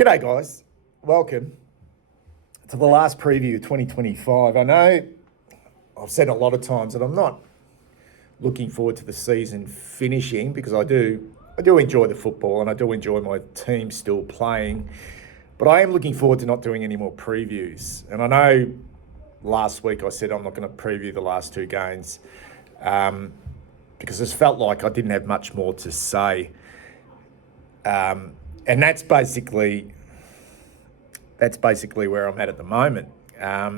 G'day guys, welcome to the last preview of 2025. I know I've said a lot of times that I'm not looking forward to the season finishing because I do enjoy the football and I do enjoy my team still playing, but I am looking forward to not doing any more previews. And I know last week I said I'm not going to preview the last two games because it felt like I didn't have much more to say. And that's basically where I'm at the moment. I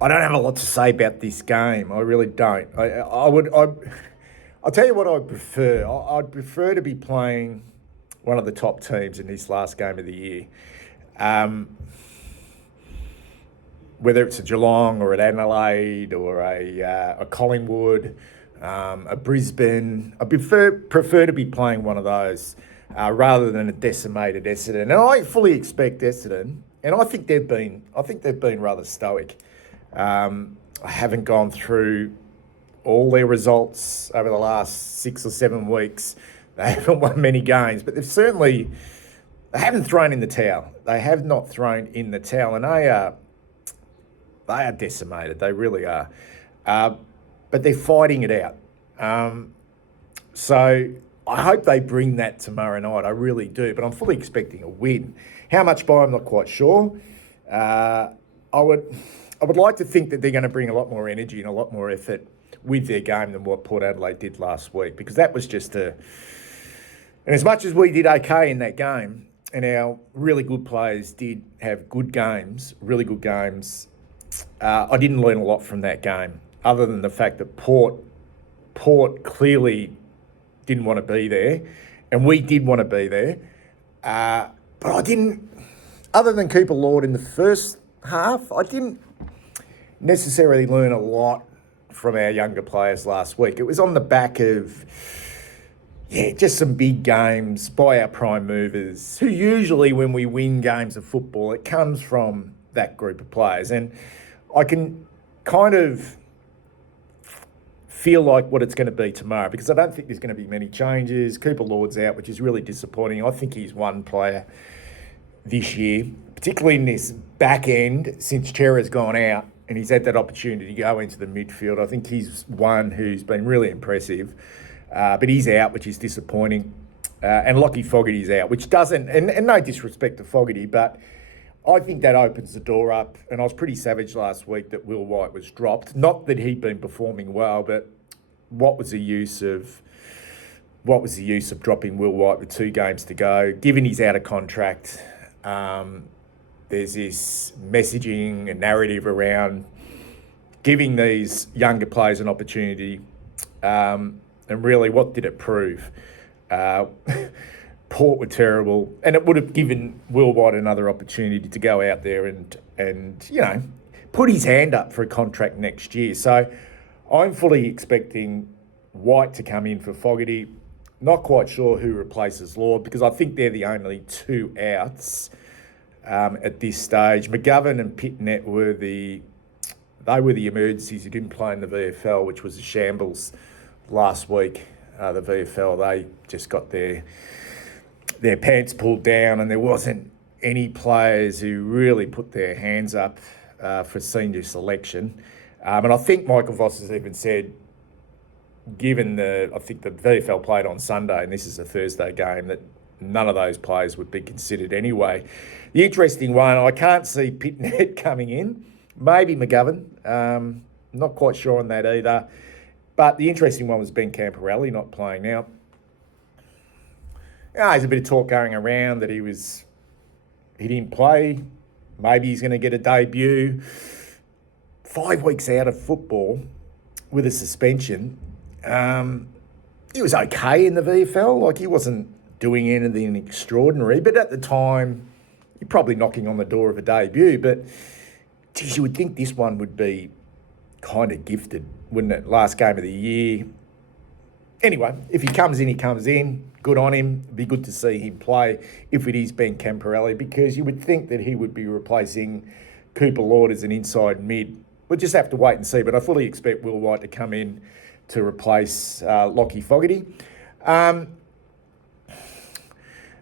don't have a lot to say about this game. I really don't. I'll tell you what I prefer. I'd prefer to be playing one of the top teams in this last game of the year. Whether it's a Geelong or an Adelaide or a Collingwood, a Brisbane, I prefer to be playing one of those. Rather than a decimated Essendon. And I fully expect Essendon, and I think they've been rather stoic. I haven't gone through all their results over the last 6 or 7 weeks. They haven't won many games, but they haven't thrown in the towel. They have not thrown in the towel, and they are decimated. They really are. But they're fighting it out. So I hope they bring that tomorrow night. I really do, but I'm fully expecting a win. How much by, I'm not quite sure. I would like to think that they're going to bring a lot more energy and a lot more effort with their game than what Port Adelaide did last week, because that was just and as much as we did okay in that game, and our really good players did have good games, really good games, I didn't learn a lot from that game, other than the fact that Port clearly didn't want to be there, and we did want to be there. But I didn't, other than Cooper Lord in the first half, I didn't necessarily learn a lot from our younger players last week. It was on the back of, just some big games by our prime movers, who usually, when we win games of football, it comes from that group of players. And I can kind of feel like what it's going to be tomorrow, because I don't think there's going to be many changes. Cooper Lord's out, which is really disappointing. I think he's one player this year, particularly in this back end, since Chera's gone out and he's had that opportunity to go into the midfield. I think he's one who's been really impressive, but he's out, which is disappointing. And Lockie Fogarty's out, which doesn't, and no disrespect to Fogarty, but I think that opens the door up, and I was pretty savage last week that Will White was dropped. Not that he'd been performing well, but what was the use of dropping Will White with 2 games to go? Given he's out of contract, there's this messaging and narrative around giving these younger players an opportunity, and really, what did it prove? Port were terrible, and it would have given Will White another opportunity to go out there and put his hand up for a contract next year. So I'm fully expecting White to come in for Fogarty. Not quite sure who replaces Lord, because I think they're the only 2 outs at this stage. McGovern and Pitnet were the emergencies who didn't play in the VFL, which was a shambles last week. The VFL, they just got their pants pulled down, and there wasn't any players who really put their hands up for senior selection. And I think Michael Voss has even said, I think the VFL played on Sunday, and this is a Thursday game, that none of those players would be considered anyway. The interesting one, I can't see Pitnet coming in. Maybe McGovern. Not quite sure on that either. But the interesting one was Ben Camporelli not playing now. There's a bit of talk going around that he didn't play. Maybe he's going to get a debut. 5 weeks out of football with a suspension. He was okay in the VFL. Like, he wasn't doing anything extraordinary. But at the time, you're probably knocking on the door of a debut. But, geez, you would think this one would be kind of gifted, wouldn't it? Last game of the year. Anyway, if he comes in, he comes in. Good on him. It'd be good to see him play if it is Ben Camporelli, because you would think that he would be replacing Cooper Lord as an inside mid. We'll just have to wait and see, but I fully expect Will White to come in to replace Lockie Fogarty.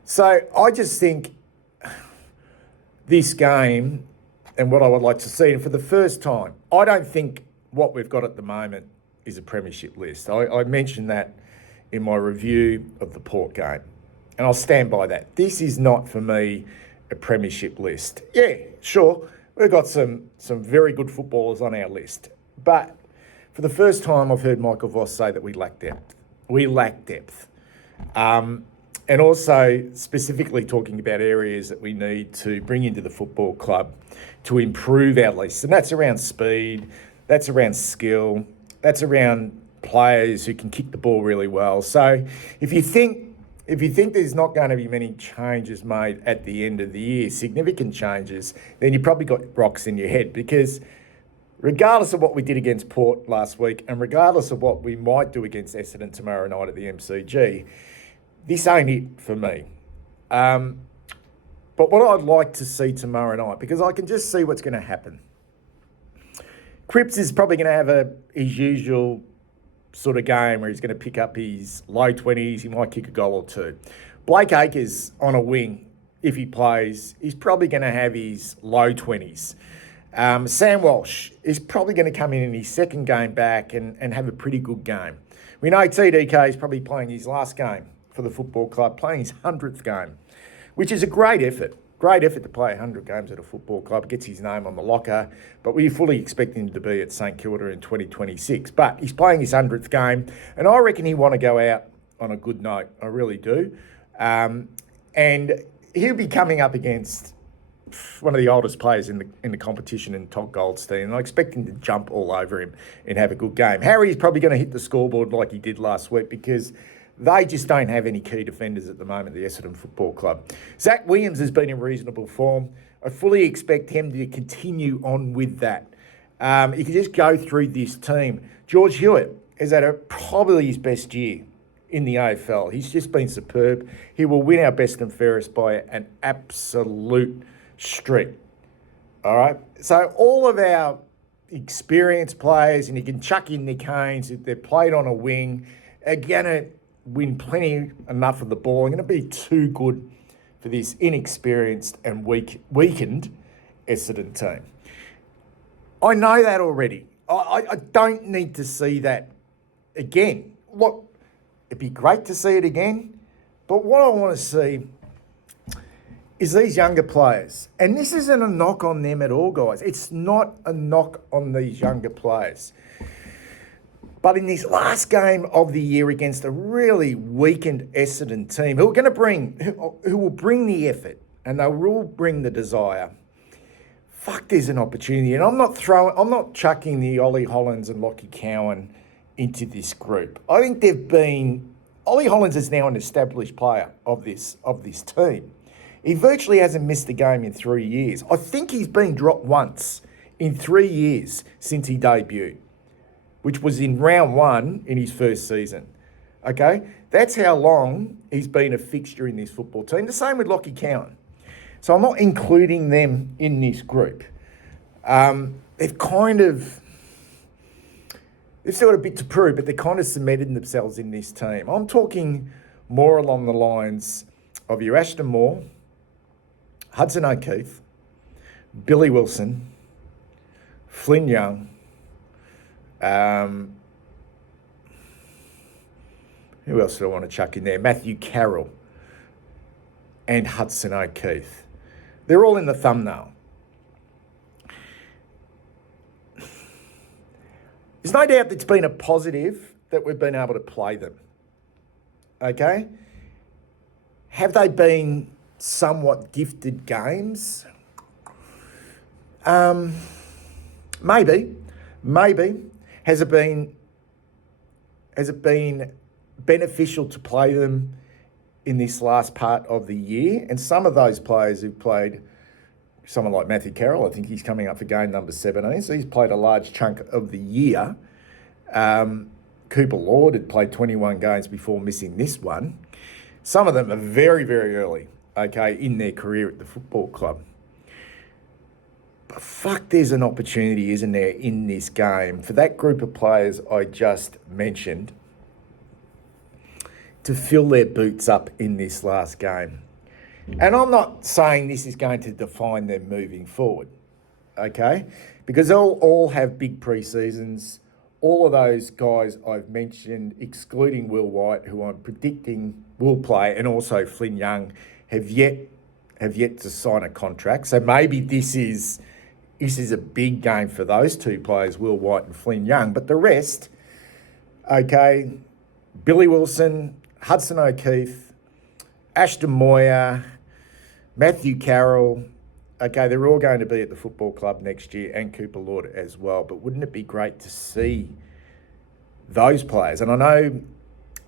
So I just think this game and what I would like to see, and for the first time, I don't think what we've got at the moment is a premiership list. I mentioned that in my review of the Port game, and I'll stand by that. This is not, for me, a premiership list. Yeah, sure, we've got some very good footballers on our list, but for the first time, I've heard Michael Voss say that we lack depth. We lack depth. And also specifically talking about areas that we need to bring into the football club to improve our list. And that's around speed, that's around skill, that's around players who can kick the ball really well. So if you think there's not going to be many changes made at the end of the year, significant changes, then you've probably got rocks in your head, because regardless of what we did against Port last week and regardless of what we might do against Essendon tomorrow night at the MCG, this ain't it for me. But what I'd like to see tomorrow night, because I can just see what's going to happen. Cripps is probably going to have his usual sort of game where he's going to pick up his low 20s. He might kick a goal or two. Blake Acres on a wing, if he plays, he's probably going to have his low 20s. Sam Walsh is probably going to come in his second game back and have a pretty good game. We know TDK is probably playing his last game for the football club, playing his 100th game, which is a great effort. Great effort to play 100 games at a football club, gets his name on the locker, but we fully expect him to be at St Kilda in 2026. But he's playing his 100th game, and I reckon he'll want to go out on a good note. I really do. And he'll be coming up against one of the oldest players in the competition, in Todd Goldstein, and I expect him to jump all over him and have a good game. Harry's probably going to hit the scoreboard like he did last week, because they just don't have any key defenders at the moment, the Essendon Football Club. Zach Williams has been in reasonable form. I fully expect him to continue on with that. You can just go through this team. George Hewitt has had probably his best year in the AFL. He's just been superb. He will win our best and fairest by an absolute street. All right? So all of our experienced players, and you can chuck in Nick Haynes, if they're played on a wing, are going to win enough of the ball. Are going to be too good for this inexperienced and weakened Essendon team. I know that already. I don't need to see that again. Look, it'd be great to see it again, but what I want to see is these younger players. And this isn't a knock on them at all, guys. It's not a knock on these younger players. But in this last game of the year against a really weakened Essendon team who will bring the effort and they will bring the desire, there's an opportunity. And I'm not chucking the Ollie Hollands and Lockie Cowan into this group. I think Ollie Hollands is now an established player of this team. He virtually hasn't missed a game in 3 years. I think he's been dropped once in 3 years since he debuted, which was in round one in his first season. Okay? That's how long he's been a fixture in this football team. The same with Lockie Cowan. So I'm not including them in this group. They've still got a bit to prove, but they're kind of cemented themselves in this team. I'm talking more along the lines of your Ashton Moore, Hudson O'Keefe, Billy Wilson, Flynn Young, who else do I want to chuck in there? Matthew Carroll and Hudson O'Keefe. They're all in the thumbnail. There's no doubt it's been a positive that we've been able to play them. Okay? Have they been somewhat gifted games? Maybe. Has it been beneficial to play them in this last part of the year? And some of those players who've played, someone like Matthew Carroll, I think he's coming up for game number 17, so he's played a large chunk of the year. Cooper Lord had played 21 games before missing this one. Some of them are very, very early, okay, in their career at the football club. But there's an opportunity, isn't there, in this game for that group of players I just mentioned to fill their boots up in this last game. And I'm not saying this is going to define them moving forward, okay? Because they'll all have big pre-seasons. All of those guys I've mentioned, excluding Will White, who I'm predicting will play, and also Flynn Young, have yet to sign a contract. So maybe this is a big game for those two players, Will White and Flynn Young. But the rest, okay, Billy Wilson, Hudson O'Keefe, Ashton Moyer, Matthew Carroll, okay, they're all going to be at the football club next year, and Cooper Lord as well. But wouldn't it be great to see those players? And I know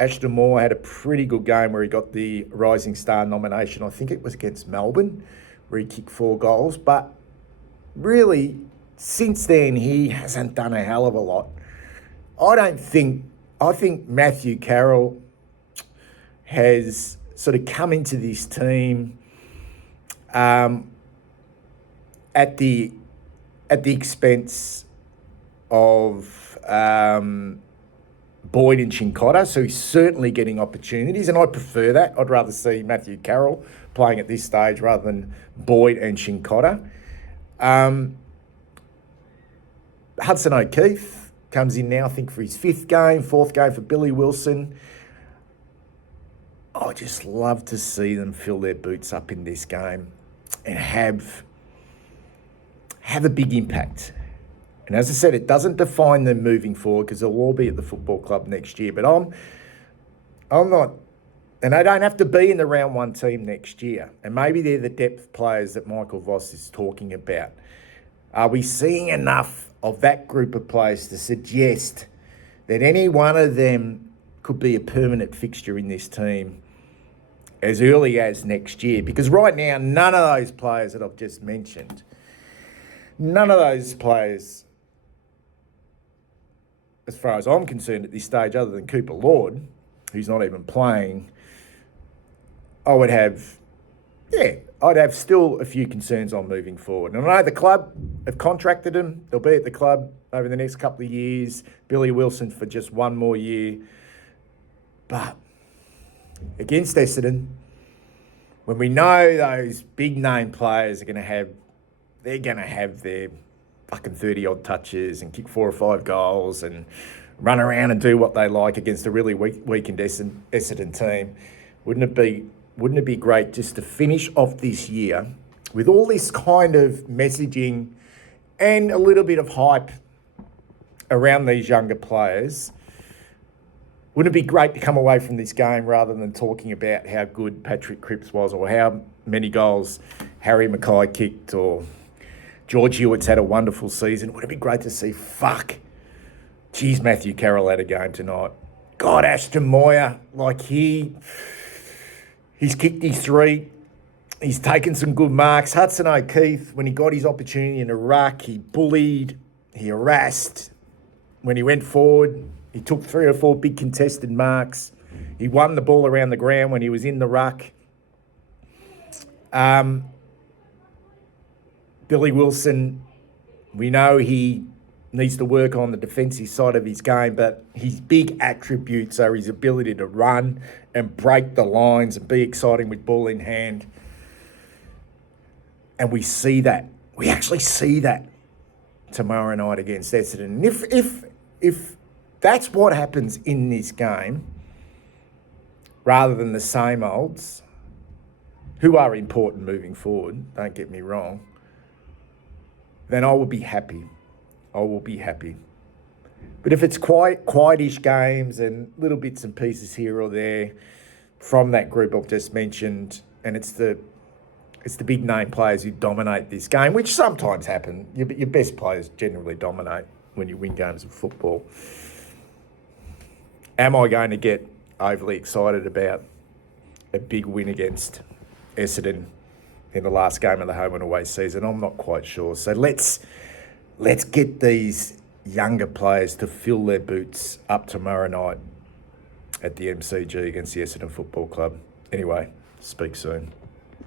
Ashton Moore had a pretty good game where he got the Rising Star nomination. I think it was against Melbourne, where he kicked 4 goals. But really, since then, he hasn't done a hell of a lot. I think Matthew Carroll has sort of come into this team at the expense of Boyd and Chincotta, so he's certainly getting opportunities, and I prefer that. I'd rather see Matthew Carroll playing at this stage rather than Boyd and Chincotta. Hudson O'Keefe comes in now, I think, for his 4th game for Billy Wilson. I just love to see them fill their boots up in this game and have a big impact. And as I said, it doesn't define them moving forward because they'll all be at the football club next year. But I'm not, and they don't have to be in the round 1 team next year. And maybe they're the depth players that Michael Voss is talking about. Are we seeing enough of that group of players to suggest that any one of them could be a permanent fixture in this team as early as next year? Because right now, none of those players that I've just mentioned, none of those players, as far as I'm concerned at this stage, other than Cooper Lord, who's not even playing, I'd have still a few concerns on moving forward. And I know the club have contracted him. They'll be at the club over the next couple of years. Billy Wilson for just 1 more year. But against Essendon, when we know those big name players are going to have their fucking 30-odd touches and kick 4 or 5 goals and run around and do what they like against a really weakened Essendon team, wouldn't it be great just to finish off this year with all this kind of messaging and a little bit of hype around these younger players? Wouldn't it be great to come away from this game rather than talking about how good Patrick Cripps was or how many goals Harry Mackay kicked or George Hewitt's had a wonderful season? Wouldn't it be great to see, geez, Matthew Carroll had a game tonight. God, Ashton Moyer, he's kicked his 3. He's taken some good marks. Hudson O'Keefe, when he got his opportunity in a ruck, he bullied, he harassed. When he went forward, he took 3 or 4 big contested marks. He won the ball around the ground when he was in the ruck. Billy Wilson, we know he needs to work on the defensive side of his game, but his big attributes are his ability to run and break the lines and be exciting with ball in hand. And we see that. We actually see that tomorrow night against Essendon. And if that's what happens in this game, rather than the same olds, who are important moving forward, don't get me wrong, then I will be happy. I will be happy. But if it's quietish games and little bits and pieces here or there from that group I've just mentioned, and it's the big name players who dominate this game, which sometimes happen. Your best players generally dominate when you win games of football. Am I going to get overly excited about a big win against Essendon in the last game of the home and away season? I'm not quite sure. So let's get these younger players to fill their boots up tomorrow night at the MCG against the Essendon Football Club. Anyway, speak soon.